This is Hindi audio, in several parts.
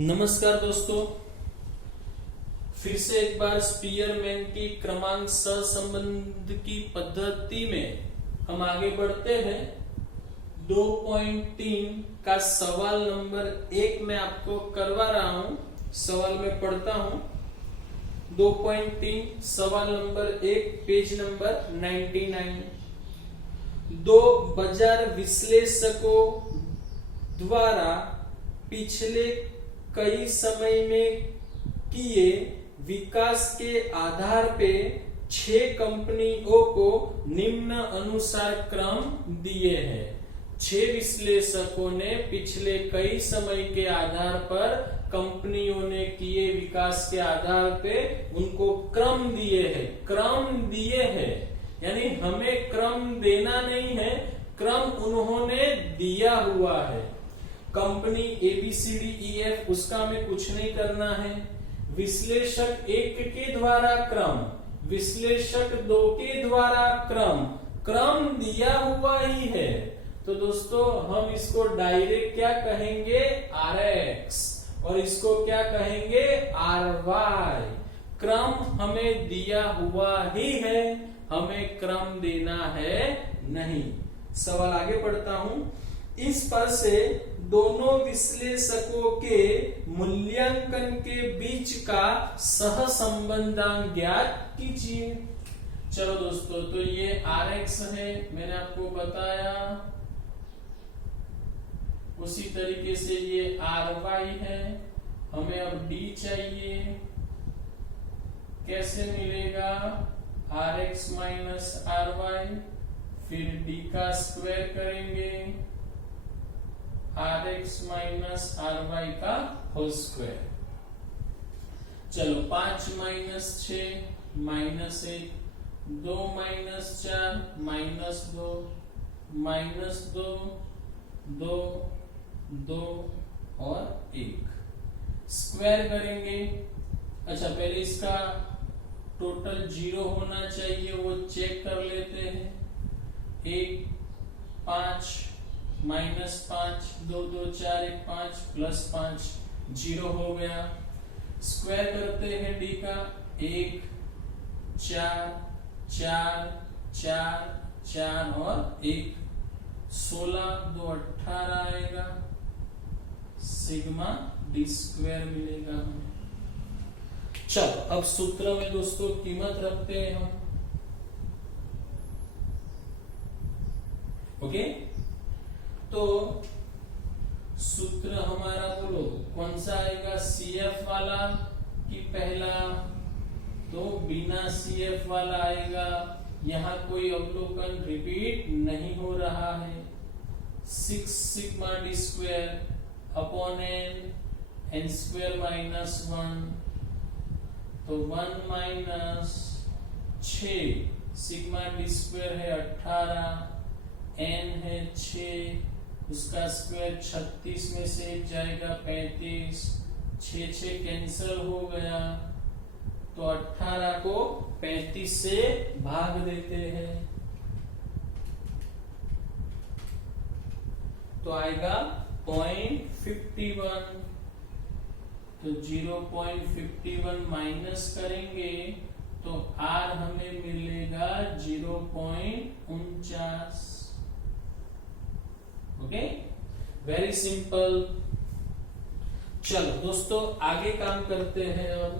नमस्कार दोस्तों, फिर से एक बार स्पीयरमैन की क्रमांक सहसंबंध की पद्धति में हम आगे बढ़ते हैं। 2.3 का सवाल नंबर 1 मैं आपको करवा रहा हूं। सवाल में पढ़ता हूं। 2.3 सवाल नंबर 1 पेज नंबर 99। दो बाजार विश्लेषकों द्वारा पिछले कई समय में किए विकास के आधार पे 6 कंपनियों को निम्न अनुसार क्रम दिए हैं। 6 विश्लेषकों ने पिछले कई समय के आधार पर कंपनियों ने किए विकास के आधार पे उनको क्रम दिए हैं। क्रम दिए हैं यानी हमें क्रम देना नहीं है, क्रम उन्होंने दिया हुआ है। कंपनी ABCDEF उसका हमें कुछ नहीं करना है। विश्लेषक 1 के द्वारा क्रम, विश्लेषक 2 के द्वारा क्रम, क्रम दिया हुआ ही है। तो दोस्तों हम इसको डायरेक्ट क्या कहेंगे, RX, और इसको क्या कहेंगे, RY। क्रम हमें दिया हुआ ही है, हमें क्रम देना है नहीं। सवाल आगे पढ़ता हूं। इस पर से दोनों विश्लेषकों के मूल्यांकन के बीच का सहसंबंधांक ज्ञात कीजिए। चलो दोस्तों, तो ये RX है, मैंने आपको बताया। उसी तरीके से ये RY है। हमें अब D चाहिए। कैसे मिलेगा, RX माइनस RY, फिर D का स्क्वायर करेंगे, RX माइनस RY का होल स्क्वायर। चलो 5 minus 6 minus 1, 2 minus 4 minus 2 minus 2 2 2 और 1 स्क्वायर करेंगे। अच्छा, पहले इसका टोटल 0 होना चाहिए, वो चेक कर लेते हैं। 1 5 माइनस 5 2 2 4 1 5 प्लस 5 0 हो गया। स्क्वायर करते हैं D का, 1 4 4 4 4 और 1 16 2 18 आएगा। सिग्मा D स्क्वायर मिलेगा हमें। चलो अब सूत्र में दोस्तों कीमत रखते हैं हम। ओके, तो सूत्र हमारा बोलो कौन सा आएगा, CF वाला कि पहला? तो बिना CF वाला आएगा। यहां कोई अवलोकन रिपीट नहीं हो रहा है। 6 sigma D square upon n square minus 1, तो 1 माइनस 6 सिग्मा D स्क्वायर है 18, n है 6, उसका स्क्वायर 36 में से 1 जाएगा 35, 6 6 कैंसिल हो गया, तो 18 को 35 से भाग देते हैं, तो आएगा 0.51। तो 0.51 माइनस करेंगे तो R हमें मिलेगा 0.49। Okay, very simple. चलो दोस्तों आगे काम करते हैं। अब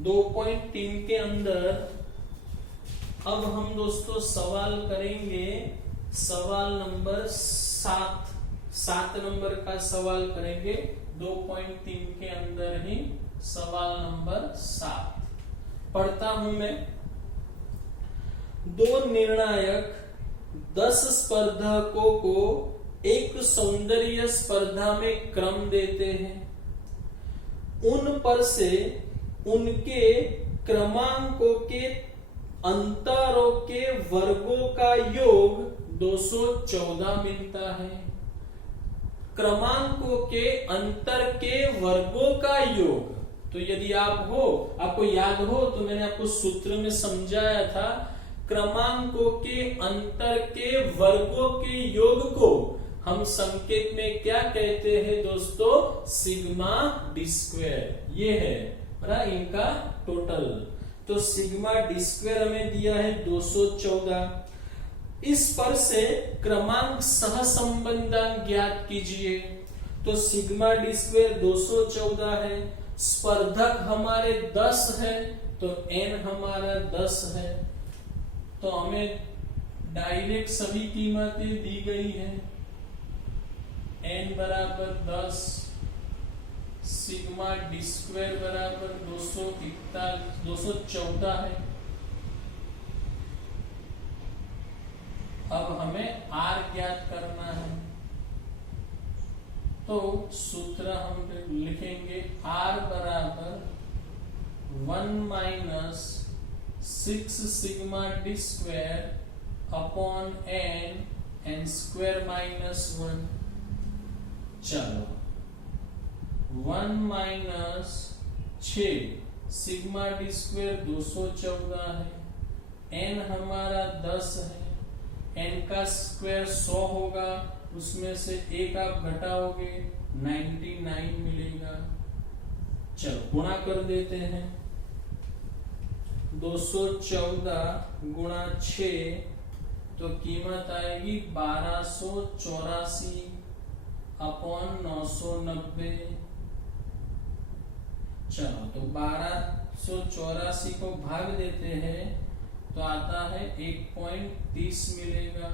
दो 2.3 के अंदर अब हम दोस्तों सवाल करेंगे। सवाल नंबर 7 नंबर का सवाल करेंगे। 2.3 के अंदर ही सवाल नंबर 7 पढ़ता हूं मैं। 2 निर्णायक 10 स्पर्धकों को एक सौंदर्य स्पर्धा में क्रम देते हैं। उन पर से उनके क्रमांकों के अंतरों के वर्गों का योग 214 मिलता है। क्रमांकों के अंतर के वर्गों का योग तो यदि आपको याद हो तो मैंने आपको सूत्र में समझाया था, क्रमांकों के अंतर के वर्गों के योग को हम संकेत में क्या कहते हैं दोस्तों, सिग्मा डी स्क्वायर। ये है बड़ा इनका टोटल। तो सिग्मा डी स्क्वायर हमें दिया है 214। इस पर से क्रमांक सहसंबंधांक ज्ञात कीजिए। तो सिग्मा डी स्क्वायर 214 है, स्पर्धक हमारे 10 है, तो n हमारा 10 है। तो हमें डायरेक्ट सभी कीमतें दी गई है। n बराबर 10, सिग्मा डी स्क्वायर बराबर 214 है। अब हमें r ज्ञात करना है, तो सूत्र हम लिखेंगे r बराबर 1 minus 6 sigma D square upon n square minus 1। चलो 1 माइनस 6 सिग्मा डी स्क्वायर 214 है, n हमारा 10 है, n का स्क्वायर 100 होगा, उसमें से एक आप घटाओगे 99 मिलेगा। चलो गुणा कर देते हैं। 214 गुणा 6 तो कीमत आएगी 1284 अपॉन 990। चलो तो 1284 को भाग देते हैं तो आता है 1.30 मिलेगा,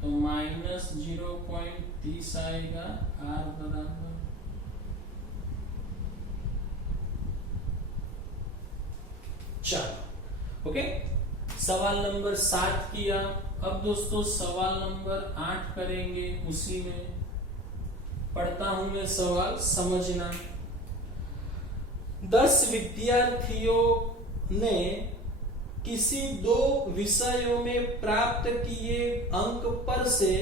तो माइनस 0.30 आएगा। r बराबर चलो ओके, सवाल नंबर 7 किया। अब दोस्तों सवाल नंबर 8 करेंगे। उसी में पढ़ता हूं मैं सवाल, समझना। 10 विद्यार्थियों ने किसी 2 विषयों में प्राप्त किए अंक पर से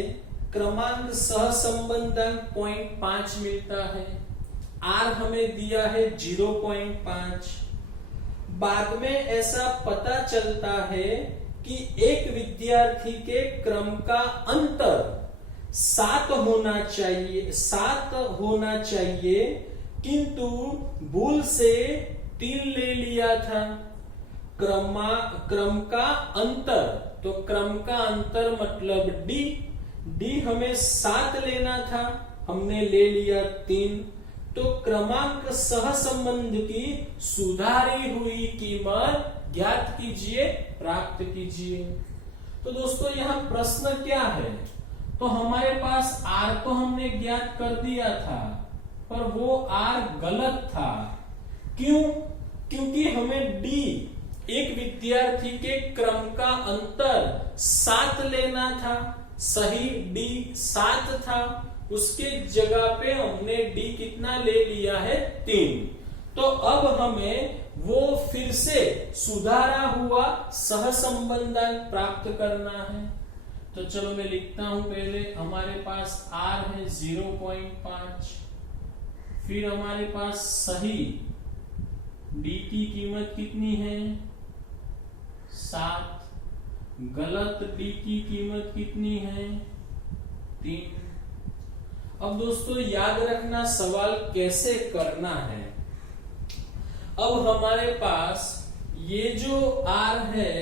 क्रमांक सहसंबंधांक 0.5 मिलता है। r हमें दिया है 0.5। बाद में ऐसा पता चलता है कि एक विद्यार्थी के क्रम का अंतर 7 होना चाहिए, किंतु भूल से 3 ले लिया था। क्रम का अंतर, तो क्रम का अंतर मतलब d हमें 7 लेना था, हमने ले लिया 3। तो क्रमांक सहसंबंध की सुधारी हुई कीमत ज्ञात कीजिए, प्राप्त कीजिए। तो दोस्तों यहाँ प्रश्न क्या है, तो हमारे पास r तो हमने ज्ञात कर दिया था, पर वो r गलत था। क्यों? क्योंकि हमें d, एक विद्यार्थी के क्रम का अंतर 7 लेना था, सही d 7 था, उसके जगह पे हमने d कितना ले लिया है 3। तो अब हमें वो फिर से सुधारा हुआ सहसंबंधांक प्राप्त करना है। तो चलो मैं लिखता हूं। पहले हमारे पास r है 0.5, फिर हमारे पास सही d की कीमत कितनी है 7, गलत d की कीमत कितनी है 3। अब दोस्तों याद रखना सवाल कैसे करना है। अब हमारे पास ये जो r है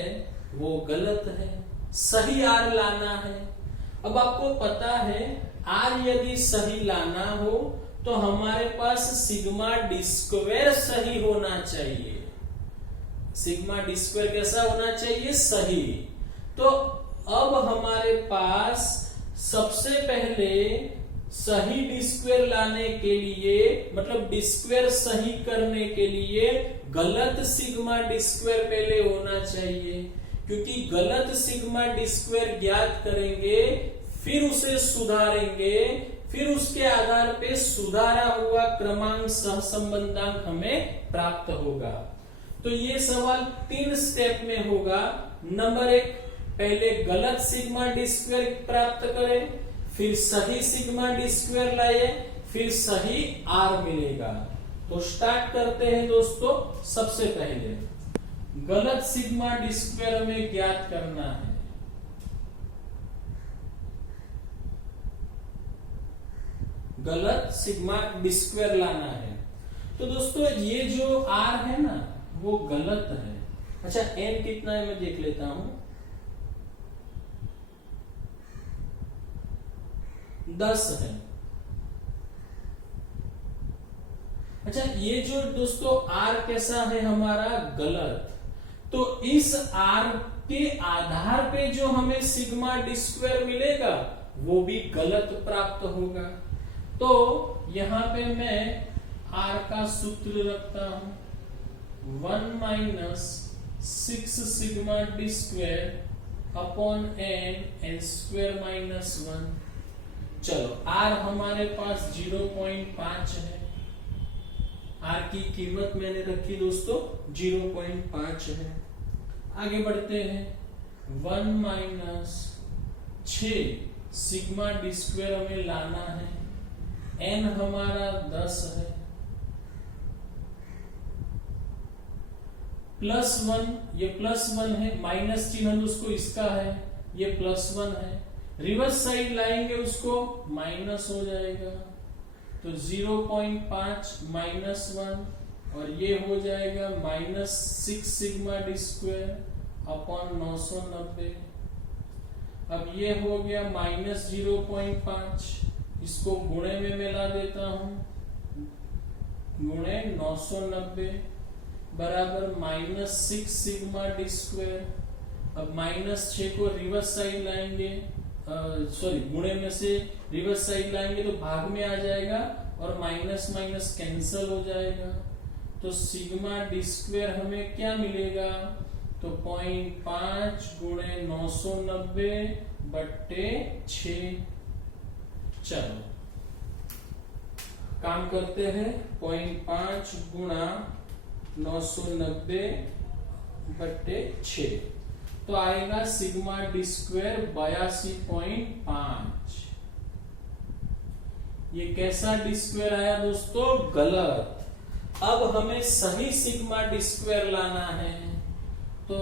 वो गलत है, सही r लाना है। अब आपको पता है r यदि सही लाना हो तो हमारे पास सिग्मा डी स्क्वायर सही होना चाहिए। सिग्मा डी स्क्वायर कैसा होना चाहिए? सही। तो अब हमारे पास सबसे पहले सही डी स्क्वायर लाने के लिए, मतलब डी स्क्वायर सही करने के लिए गलत सिग्मा डी स्क्वायर पहले होना चाहिए, क्योंकि गलत सिग्मा डी स्क्वायर ज्ञात करेंगे, फिर उसे सुधारेंगे, फिर उसके आधार पे सुधारा हुआ क्रमांक सहसंबंधांक हमें प्राप्त होगा। तो ये सवाल 3 स्टेप में होगा। नंबर 1, पहले गलत सिग्मा डी स्क्वायर प्राप्त करें, फिर सही सिग्मा डी स्क्वायर लाए, फिर सही r मिलेगा। तो स्टार्ट करते हैं दोस्तों। सबसे पहले गलत सिग्मा डी स्क्वायर हमें ज्ञात करना है। गलत सिग्मा डी स्क्वायर लाना है। तो दोस्तों ये जो r है ना वो गलत है। अच्छा n कितना है मैं देख लेता हूं, 10 है। अच्छा ये जो दोस्तों r कैसा है हमारा गलत, तो इस r के आधार पे जो हमें सिग्मा डी स्क्वायर मिलेगा वो भी गलत प्राप्त होगा। तो यहां पे मैं r का सूत्र रखता हूं, 1 minus 6 sigma D square upon n square minus 1। चलो r हमारे पास 0.5 है, r की कीमत मैंने रखी दोस्तों 0.5 है। आगे बढ़ते हैं, 1 माइनस 6 सिग्मा डी स्क्वायर हमें लाना है, n हमारा 10 है, प्लस 1, ये प्लस 1 है, माइनस चिन्ह उसको इसका है, ये प्लस 1 है, रिवर्स साइड लाएंगे उसको माइनस हो जाएगा, तो 0.5 माइनस 1 और ये हो जाएगा minus 6 sigma D square upon 990। अब ये हो गया माइनस 0.5, इसको गुणे में मिला देता हूं, गुणे 990 बराबर माइनस 6 सिग्मा डी स्क्वायर। अब माइनस 6 को रिवर्स साइड लाएंगे, सॉरी गुणे में से रिवर्स साइड लाएंगे तो भाग में आ जाएगा और माइनस माइनस कैंसल हो जाएगा। तो सिग्मा डी स्क्वायर हमें क्या मिलेगा, तो 0.5 गुणे 990 बट्टे 6। चलो काम करते हैं, 0.5 गुणा 990 बट्टे 6, तो आएगा सिग्मा डी स्क्वायर 82.5। ये कैसा डी स्क्वायर आया दोस्तों, गलत। अब हमें सही सिग्मा डी स्क्वायर लाना है, तो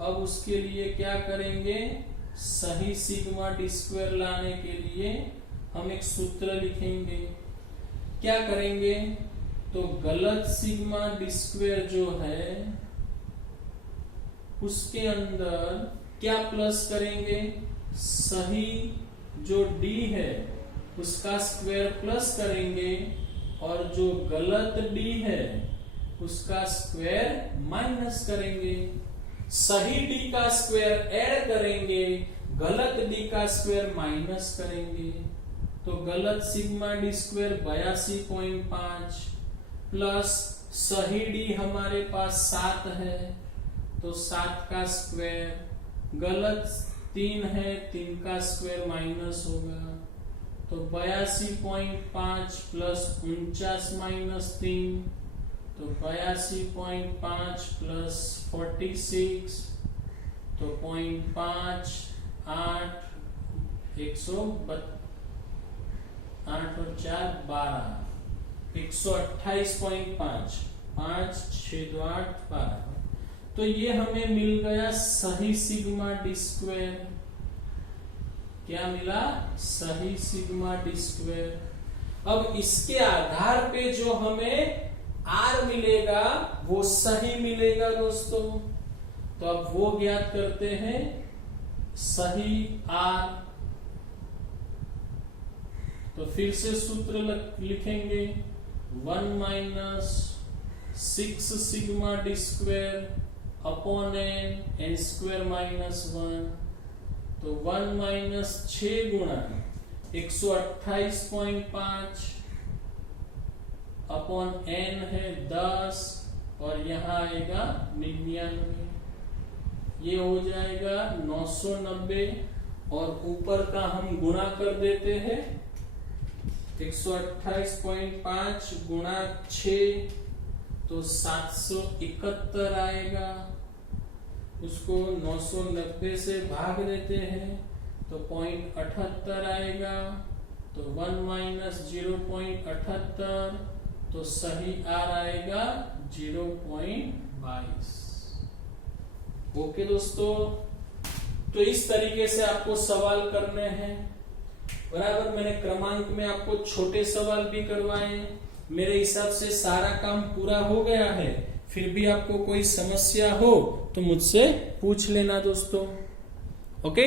अब उसके लिए क्या करेंगे, सही सिग्मा डी स्क्वायर लाने के लिए हम एक सूत्र लिखेंगे। क्या करेंगे, तो गलत सिग्मा डी स्क्वायर जो है उसके अंदर क्या प्लस करेंगे, सही जो d है उसका स्क्वायर प्लस करेंगे और जो गलत d है उसका स्क्वायर माइनस करेंगे। सही d का स्क्वायर ऐड करेंगे, गलत d का स्क्वायर माइनस करेंगे। तो गलत सिग्मा डी स्क्वायर 82.5 प्लस सही d हमारे पास 7 है, तो 7 का स्क्वायर, गलत 3 है, 3 का स्क्वायर माइनस होगा, तो 82.5 प्लस 49 माइनस 3, तो 82.5 प्लस 46, तो 0.5 8 8 और 4 12, 128.5, 5 6 2 8 12। तो ये हमें मिल गया सही सिग्मा डी स्क्वायर। क्या मिला, सही सिग्मा डी स्क्वायर। अब इसके आधार पे जो हमें r मिलेगा वो सही मिलेगा दोस्तों। तो अब वो ज्ञात करते हैं, सही r। तो फिर से सूत्र लिखेंगे, 1 minus 6 sigma D square upon n square minus 1, तो 1 माइनस 6 गुणा 128.5 अपॉन n है 10 और यहां आएगा 99, ये हो जाएगा 990 और ऊपर का हम गुणा कर देते हैं, 128.5 गुणा 6 तो 771 आएगा, उसको 990 से भाग देते हैं तो 0.78 आएगा, तो 1 माइनस 0.78 तो सही आर आएगा 0.22। ओके दोस्तों, तो इस तरीके से आपको सवाल करने हैं। बराबर, मैंने क्रमांक में आपको छोटे सवाल भी करवाए हैं। मेरे हिसाब से सारा काम पूरा हो गया है। फिर भी आपको कोई समस्या हो तो मुझसे पूछ लेना दोस्तों। ओके।